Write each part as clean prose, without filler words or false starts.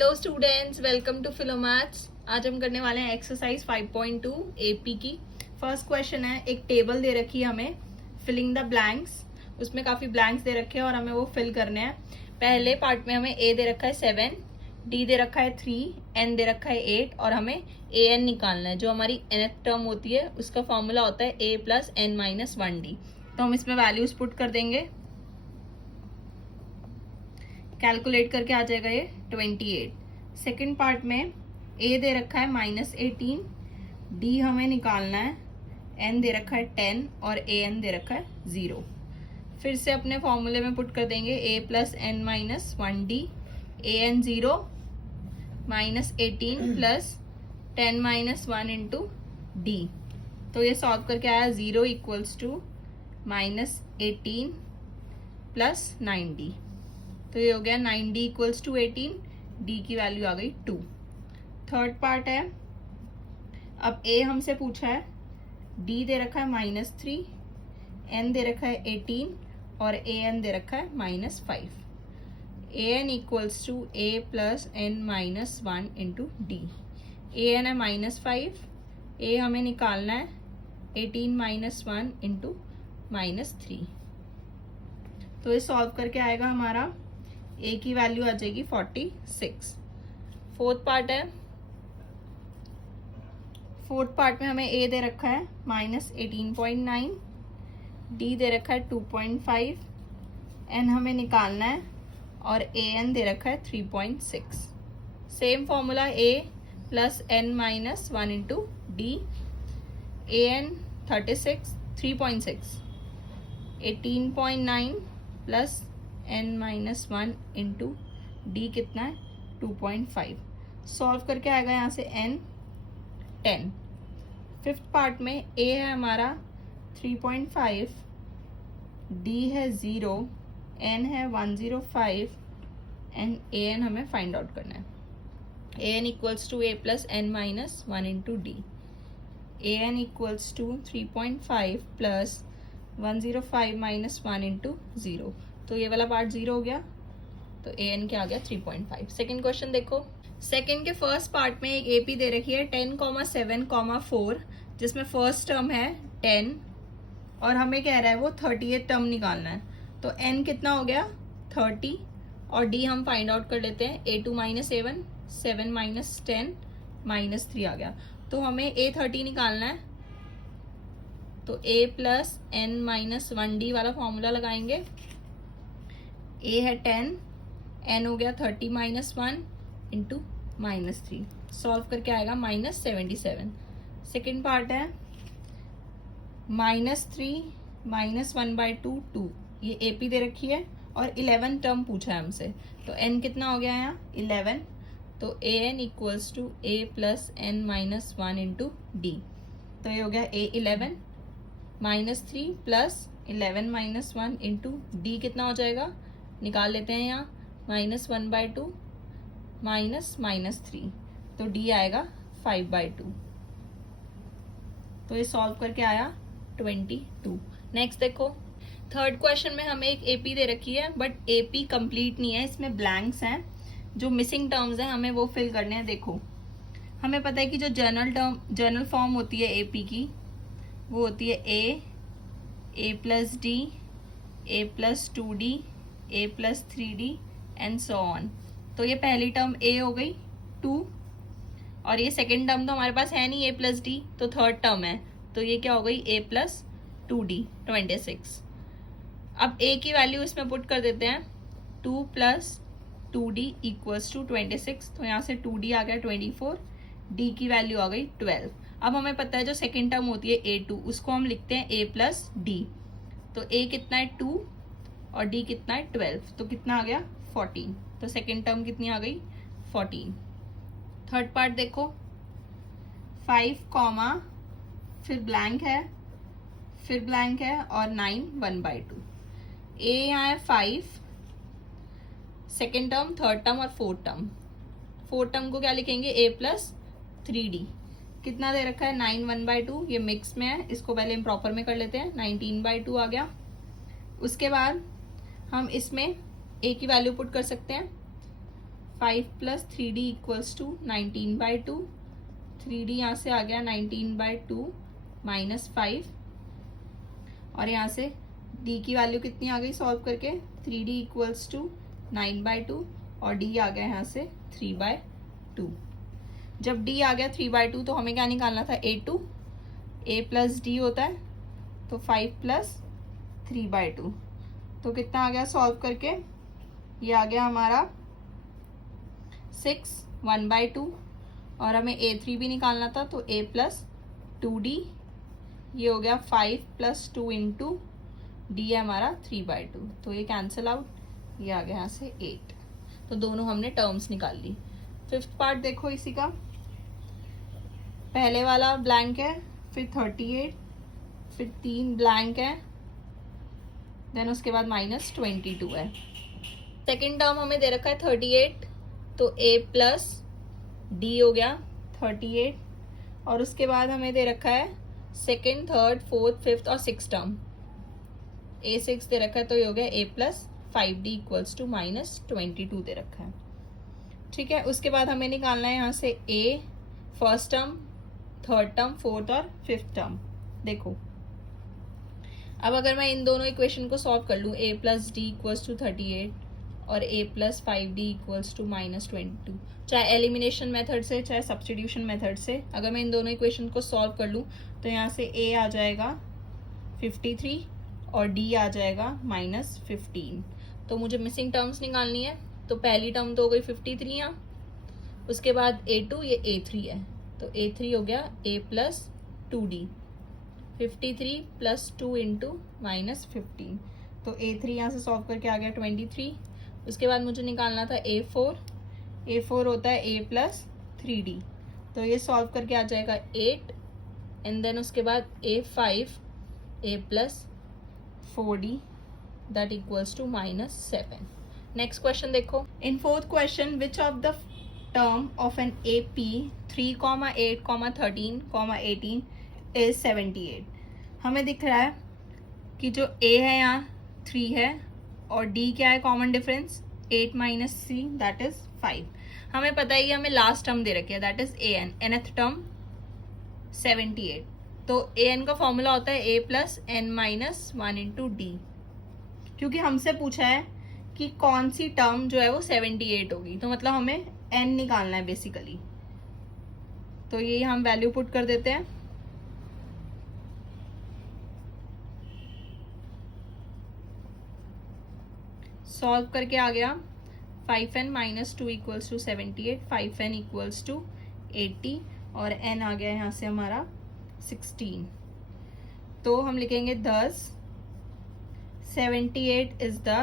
Hello students, welcome to Philomaths. आज हम करने वाले हैं एक्सरसाइज 5.2 एपी की। फर्स्ट क्वेश्चन है, एक टेबल दे रखी है हमें, फिलिंग द ब्लैंक्स। उसमें काफी ब्लैंक्स दे रखे हैं और हमें वो फिल करने हैं। पहले पार्ट में हमें ए दे रखा है 7, डी दे रखा है 3, एन दे रखा है 8 और हमें ए एन निकालना है। जो हमारी nth टर्म होती है उसका फॉर्मूला होता है a plus n minus 1d। तो हम इसमें वैल्यूज पुट कर देंगे, कैलकुलेट करके आ जाएगा ये 28। सेकेंड पार्ट में ए दे रखा है -18, डी हमें निकालना है, एन दे रखा है 10 और ए एन दे रखा है 0। फिर से अपने फॉर्मूले में पुट कर देंगे a plus n minus 1d, a n 0, -18 plus 10 minus 1 into d. तो ये सॉल्व करके आया 0 इक्वल्स टू -18 प्लस 9d। तो ये हो गया 9d इक्वल्स टू 18, d की वैल्यू आ गई 2। थर्ड पार्ट है, अब a हमसे पूछा है, d दे रखा है -3, n दे रखा है 18 और a n दे रखा है -5। a n equals to a plus n minus 1 into d. a n है -5, a हमें निकालना है 18 माइनस 1 इंटू -3। तो ये सॉल्व करके आएगा हमारा a की वैल्यू आ जाएगी 46। फोर्थ पार्ट है, फोर्थ पार्ट में हमें a दे रखा है -18.9, d दे रखा है 2.5, n हमें निकालना है और a n दे रखा है 3.6। Same formula a plus n minus 1 into d. a n 3.6, 18.9 plus n minus 1 into d कितना है 2.5। सॉल्व करके आएगा यहाँ से n 10। फिफ्थ पार्ट में a है हमारा 3.5, d है 0, n है 105 एंड a n हमें फाइंड आउट करना है। a n equals to a plus n minus 1 into d. a n equals to 3.5 plus 105 minus 1 into 0। तो ये वाला पार्ट 0 हो गया, तो ए एन क्या आ गया 3.5। सेकेंड क्वेश्चन देखो। सेकेंड के फर्स्ट पार्ट में एक एपी दे रखी है 10,7,4, जिसमें फर्स्ट टर्म है 10 और हमें कह रहा है वो 38 टर्म निकालना है। तो एन कितना हो गया 30 और डी हम फाइंड आउट कर लेते हैं। a2 माइनस a1, 7 माइनस 10 -3 आ गया। तो हमें a30 निकालना है, तो a plus n minus 1d वाला फॉर्मूला लगाएंगे। a है 10, n हो गया 30 माइनस 1 इंटू -3। सॉल्व करके आएगा -77। सेकेंड पार्ट है -3 माइनस 1/2 2, ये AP दे रखी है और 11 टर्म पूछा है हमसे। तो n कितना हो गया यहाँ 11। तो a n equals to a plus n minus 1 into d. तो ये हो गया a 11 -3 plus 11 minus 1 into d कितना हो जाएगा, निकाल लेते हैं यहाँ -1/2 -3, तो d आएगा 5/2। तो ये सॉल्व करके आया 22। नेक्स्ट देखो, थर्ड क्वेश्चन में हमें एक एपी दे रखी है बट एपी कंप्लीट नहीं है, इसमें ब्लैंक्स हैं। जो मिसिंग टर्म्स हैं हमें वो फिल करने हैं। देखो, हमें पता है कि जो जनरल फॉर्म होती है एपी की वो होती है a plus D, a plus 2d, a plus 3d and so on. तो ये पहली टर्म a हो गई 2 और ये सेकेंड टर्म तो हमारे पास है नहीं a प्लस डी, तो थर्ड टर्म है, तो ये क्या हो गई a प्लस 2d 26। अब a की वैल्यू इसमें पुट कर देते हैं, 2 प्लस 2d इक्वल्स टू 26। तो यहाँ से 2d आ गया 24, d की वैल्यू आ गई 12। अब हमें पता है जो सेकेंड टर्म होती है a2, उसको हम लिखते हैं a प्लस डी। तो a कितना है 2 और d कितना है 12, तो कितना आ गया 14। तो सेकेंड टर्म कितनी आ गई 14। थर्ड पार्ट देखो, 5 कॉमा फिर ब्लैंक है, फिर ब्लैंक है और 9 1/2। a यहाँ है 5, सेकेंड टर्म, थर्ड टर्म और फोर्थ टर्म। फोर्थ टर्म को क्या लिखेंगे a प्लस 3d। कितना दे रखा है 9 1/2, ये मिक्स में है, इसको पहले इम्प्रॉपर में कर लेते हैं, 19/2 आ गया। उसके बाद हम इसमें a की वैल्यू पुट कर सकते हैं, 5 plus 3d equals to 19/2, 3d यहाँ से आ गया 19/2 माइनस 5, और यहाँ से d की वैल्यू कितनी आ गई सॉल्व करके, 3d इक्वल्स टू 9/2 और d आ गया यहाँ से 3/2। जब d आ गया 3/2 तो हमें क्या निकालना था, a2, a प्लस डी होता है, तो 5 प्लस 3/2, तो कितना आ गया सॉल्व करके, ये आ गया हमारा 6 1/2, और हमें a3 भी निकालना था, तो a प्लस 2d, ये हो गया 5 प्लस 2 इंटू डी है हमारा 3/2, तो ये कैंसिल आउट, ये आ गया यहाँ से 8। तो दोनों हमने टर्म्स निकाल ली। फिफ्थ पार्ट देखो इसी का, पहले वाला ब्लैंक है, फिर 38, फिर 3 ब्लैंक है, देन उसके बाद माइनस 22 है। सेकेंड टर्म हमें दे रखा है 38, तो a प्लस डी हो गया 38, और उसके बाद हमें दे रखा है सेकेंड, थर्ड, फोर्थ, फिफ्थ और सिक्स टर्म, a6 दे रखा है, तो ये हो गया a plus 5d equals to minus 22 दे रखा है। ठीक है, उसके बाद हमें निकालना है यहाँ से a first term, third term, fourth और फिफ्थ टर्म। देखो अब अगर मैं इन दोनों इक्वेशन को सॉल्व कर लूँ, a plus d equals to 38 और a plus 5d equals to minus 22, चाहे एलिमिनेशन मेथड से चाहे सब्स्टिट्यूशन मेथड से, अगर मैं इन दोनों इक्वेशन को सॉल्व कर लूँ तो यहाँ से a आ जाएगा 53 और d आ जाएगा माइनस 15। तो मुझे मिसिंग टर्म्स निकालनी है, तो पहली टर्म तो हो गई 53 यहाँ, उसके बाद a2, ये a3 है, तो a3 हो गया a plus 2d, 53 plus 2 into minus 15, तो a3 यहाँ से सॉल्व करके आ गया 23। उसके बाद मुझे निकालना था a4, a4 होता है a प्लस 3d, तो ये सॉल्व करके आ जाएगा 8, एंड देन उसके बाद a5, a plus 4d that equals to minus 7। Next question देखो, in fourth question which of the term of an AP 3, 8, 13, 18 is 78। हमें दिख रहा है कि जो a है यहाँ 3 है और d क्या है common difference, 8 minus 3 that is 5। हमें पता है कि हमें लास्ट टर्म दे रखी है that is an, nth term 78, तो an का फॉर्मूला होता है a plus n minus 1 into D, क्योंकि हमसे पूछा है कि कौन सी टर्म जो है वो 78 होगी, तो मतलब हमें n निकालना है बेसिकली, तो ये हम वैल्यू पुट कर देते हैं। सॉल्व करके आ गया 5n minus 2 equals to 78, 5n equals to 80 और n आ गया यहाँ से हमारा 16। तो हम लिखेंगे 10 78 is the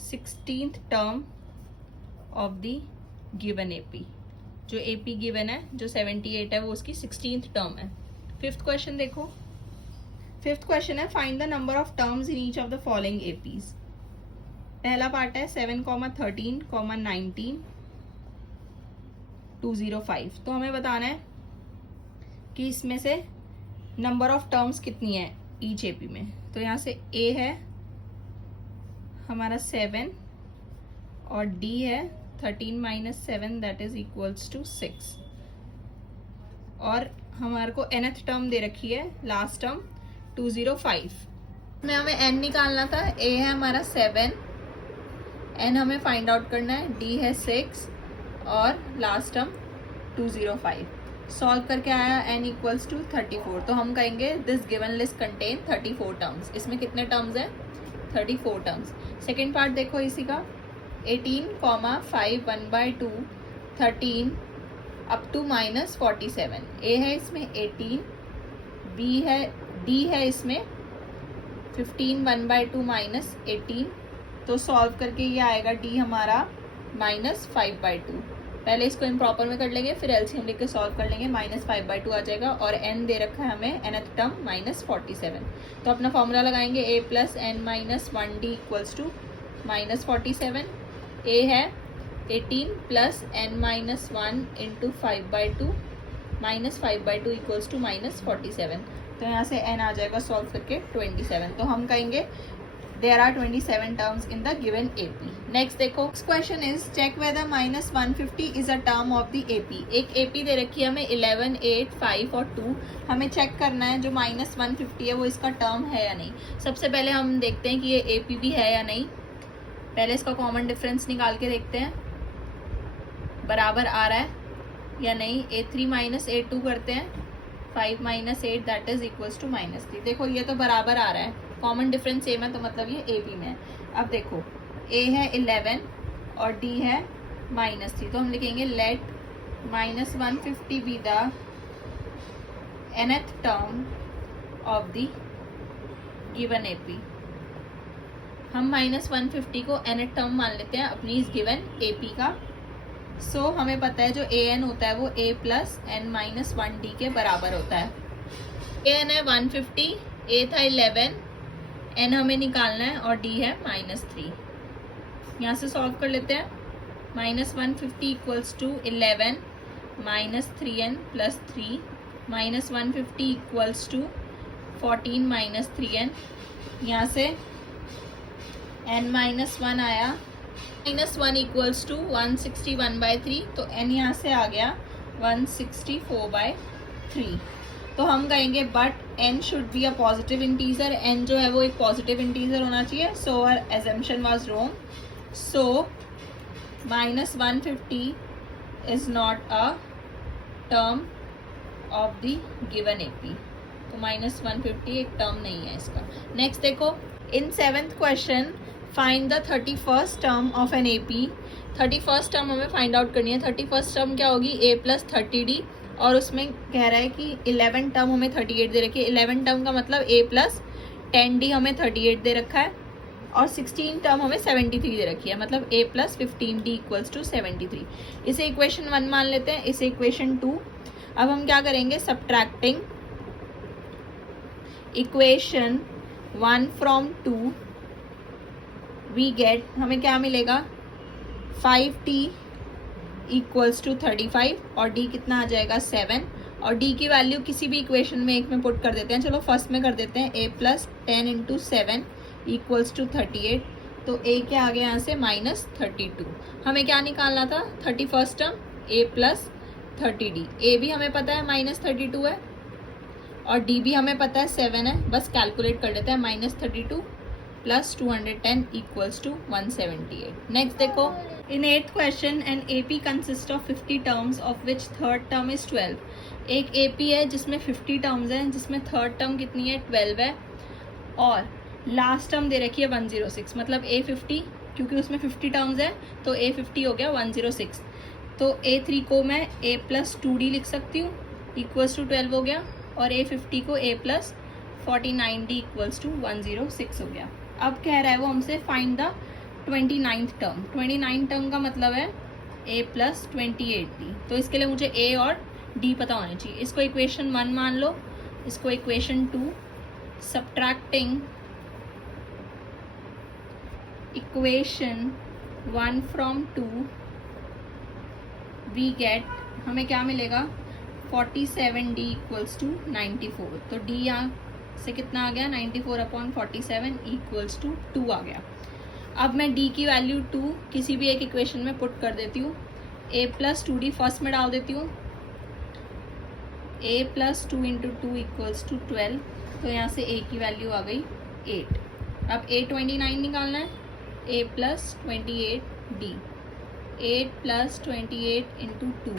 16th term of the given AP। जो AP गिवन है जो 78 है वो उसकी 16th टर्म है। फिफ्थ क्वेश्चन देखो, फिफ्थ क्वेश्चन है find the number of terms in each of the following APs। पहला पार्ट है 7, 13, 19, 205। तो हमें बताना है कि इसमें से नंबर ऑफ टर्म्स कितनी है ईच AP में। तो यहाँ से A है हमारा 7 और D है 13 minus 7 that is equals to 6, और हमारे को nth टर्म दे रखी है लास्ट टर्म 205 में हमें n निकालना था। A है हमारा 7, n हमें फाइंड आउट करना है, D है 6 और लास्ट टर्म 205। सॉल्व करके आया n इक्वल्स टू 34, तो हम कहेंगे this given list contain 34 terms. इसमें कितने टर्म्स हैं, 34 टर्म्स। सेकेंड पार्ट देखो इसी का, 18, 5, 1/2, 13 अप टू माइनस 47। A है इसमें 18, B है, D है इसमें 15, 1/2 माइनस 18, तो सॉल्व करके ये आएगा D हमारा माइनस 5/2। पहले इसको इम्प्रॉपर में कर लेंगे, फिर एलसीएम लेके सॉल्व कर लेंगे, माइनस 5/2 आ जाएगा, और n दे रखा है हमें nth टर्म माइनस 47। तो अपना फॉर्मूला लगाएंगे a plus n minus 1d equals to minus 47। a है 18 plus n minus 1 into 5/2 minus 5/2 equals to minus 47। तो यहाँ से n आ जाएगा सॉल्व करके 27। तो हम कहेंगे there are 27 terms in the given AP. Next देखो, question is check whether -150 is a term of the AP. एक एपी दे रखी है हमें 11, 8, 5 और 2। हमें चेक करना है जो -150 है वो इसका टर्म है या नहीं। सबसे पहले हम देखते हैं कि ये एपी भी है या नहीं। पहले इसका कॉमन डिफरेंस निकाल के देखते हैं बराबर आ रहा है या नहीं। A3 - A2 करते हैं, 5 - 8 दैट इज इक्वल्स टू -3। देखो ये तो बराबर आ रहा है, कॉमन डिफरेंस सेम है, तो मतलब ये ए बी में है। अब देखो A है 11 और D है -3, तो हम लिखेंगे let -150 be the nth term of the given AP. हम -150 को nth टर्म मान लेते हैं अपनी इस गिवन एपी का। सो हमें पता है जो an होता है वो a plus n minus 1d के बराबर होता है। an है 150, a था 11, n हमें निकालना है और d है -3। यहाँ से सॉल्व कर लेते हैं। -150 equals to 11 -3n plus 3 -150 equals to 14 -3n। यहाँ से n-1 आया, -1 इक्वल्स टू 161/3, तो n यहाँ से आ गया 164/3। तो हम कहेंगे but n should be a positive integer, n जो है वो एक पॉजिटिव इंटीजर होना चाहिए। So our assumption was wrong. So -150 is not a term of the given AP. तो -150 एक टर्म नहीं है इसका। नेक्स्ट देखो, in 7th question find the 31st term of an AP. 31st term हमें फाइंड आउट करनी है। 31st टर्म क्या होगी, a प्लस 30d, और उसमें कह रहा है कि 11 टर्म हमें 38 दे रखी है। 11 टर्म का मतलब a प्लस 10d हमें 38 दे रखा है, और 16 टर्म हमें 73 दे रखी है, मतलब a plus 15d equals to 73। इसे इक्वेशन 1 मान लेते हैं, इसे इक्वेशन 2। अब हम क्या करेंगे, subtracting equation 1 from 2 we get, हमें क्या मिलेगा 5t इक्वल्स टू 35, और d कितना आ जाएगा 7, और d की वैल्यू किसी भी इक्वेशन में एक में पुट कर देते हैं। चलो फर्स्ट में कर देते हैं, a plus 10 into 7 equals to 38, तो a क्या आ गया यहाँ से -32। हमें क्या निकालना था, 31st term a plus 30d। a भी हमें पता है -32 है और d भी हमें पता है 7 है, बस कैलकुलेट कर लेते हैं। -32 प्लस 210 इक्वल्स टू 178। नेक्स्ट देखो, इन 8th question an AP consist of 50 terms of which third term is 12। एक एपी है जिसमें 50 टर्म्स हैं, जिसमें थर्ड टर्म कितनी है 12 है, और लास्ट टर्म दे रखी है 106, मतलब A50, क्योंकि उसमें 50 टर्म्स है तो A50 हो गया 106। तो A3 को मैं a प्लस 2d लिख सकती हूँ, इक्वल्स टू 12 हो गया, और A50 को a plus 49d equals to 106 हो गया। अब कह रहा है वो हमसे find the 29th term. 29 term का मतलब है a प्लस 28d, तो इसके लिए मुझे a और d पता होने चाहिए। इसको इक्वेशन 1 मान लो, इसको equation 2। Subtracting equation 1 from 2 we get, हमें क्या मिलेगा 47d इक्वल्स टू 94। तो d यहाँ से कितना आ गया 94/47 इक्वल्स टू 2 आ गया। अब मैं d की वैल्यू 2 किसी भी एक इक्वेशन में पुट कर देती हूँ। a प्लस 2d फर्स्ट में डाल देती हूँ, a plus 2 into 2 equals to 12, तो यहाँ से a की वैल्यू आ गई 8। अब a 29 निकालना है, a plus 28d, 8 plus 28 into 2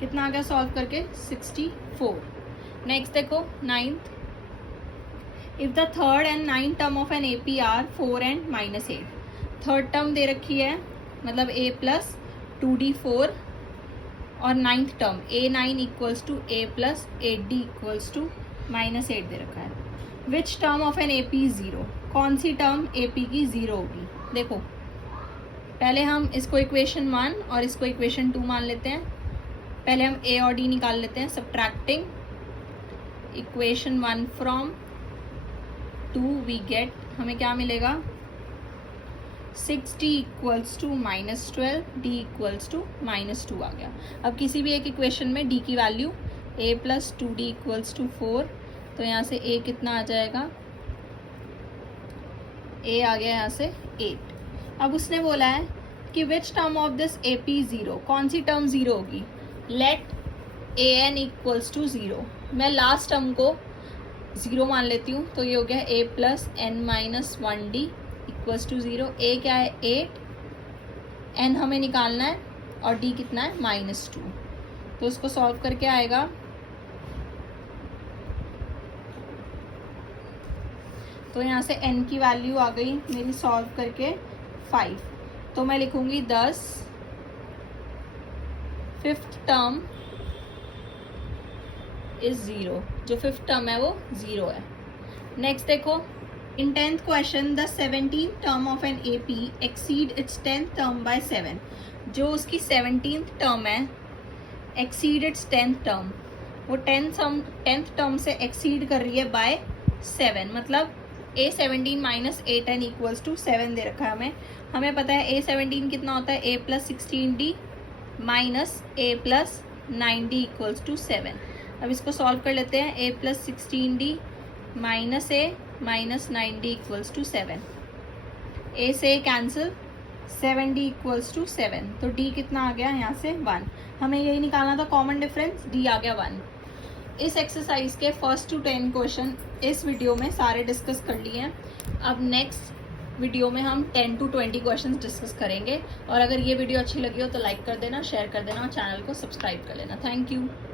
कितना आ गया सॉल्व करके 64। नेक्स्ट देखो 9th, if the third and 9th term of an AP are 4 and -8। Third term दे रखी है, मतलब a प्लस 2d 4, और 9th term a9 equals to a plus 8d equals to -8 दे रखा है। Which term of an AP 0, कौन सी टर्म एपी की 0 होगी। देखो पहले हम इसको इक्वेशन 1 और इसको इक्वेशन 2 मान लेते हैं। पहले हम a और d निकाल लेते हैं। Subtracting equation 1 from 2 we get, हमें क्या मिलेगा 6d equals to -12, d equals to -2 आ गया। अब किसी भी एक इक्वेशन में d की value a plus 2d equals to 4, तो यहाँ से a कितना आ जाएगा ए आ गया यहाँ से 8। अब उसने बोला है कि which term of this A P 0, कौन सी टर्म 0 होगी। Let a n equals to 0, मैं लास्ट टर्म को 0 मान लेती हूँ, तो ये हो गया a plus n minus 1d equals to 0। A क्या है 8, एन हमें निकालना है और डी कितना है -2। तो उसको सॉल्व करके आएगा तो यहाँ से n की वैल्यू आ गई मेरी सॉल्व करके 5। तो मैं लिखूंगी 10, फिफ्थ टर्म इज 0, जो फिफ्थ टर्म है वो 0 है। नेक्स्ट देखो, in 10th question the 17th term of an A P exceed its 10th term by 7। जो उसकी 17th टर्म है एक्सीड इट्स 10th टर्म, वो 10th टर्म से एक्सीड कर रही है बाय 7। मतलब A17 minus A10 equals to 7 दे रखा है हमें पता है A17 कितना होता है, A plus 16D minus A plus 9D equals to 7। अब इसको सॉल्व कर लेते हैं। A plus 16D minus A minus 9D equals to 7। A से कैंसिल, 7D इक्वल्स टू 7। तो D कितना आ गया यहाँ से 1। हमें यही निकालना था कॉमन डिफरेंस, D आ गया 1। इस एक्सरसाइज के फर्स्ट टू 10 क्वेश्चन इस वीडियो में सारे डिस्कस कर लिए हैं। अब नेक्स्ट वीडियो में हम 10 to 20 क्वेश्चंस डिस्कस करेंगे। और अगर ये वीडियो अच्छी लगी हो तो लाइक कर देना, शेयर कर देना और चैनल को सब्सक्राइब कर लेना। Thank you.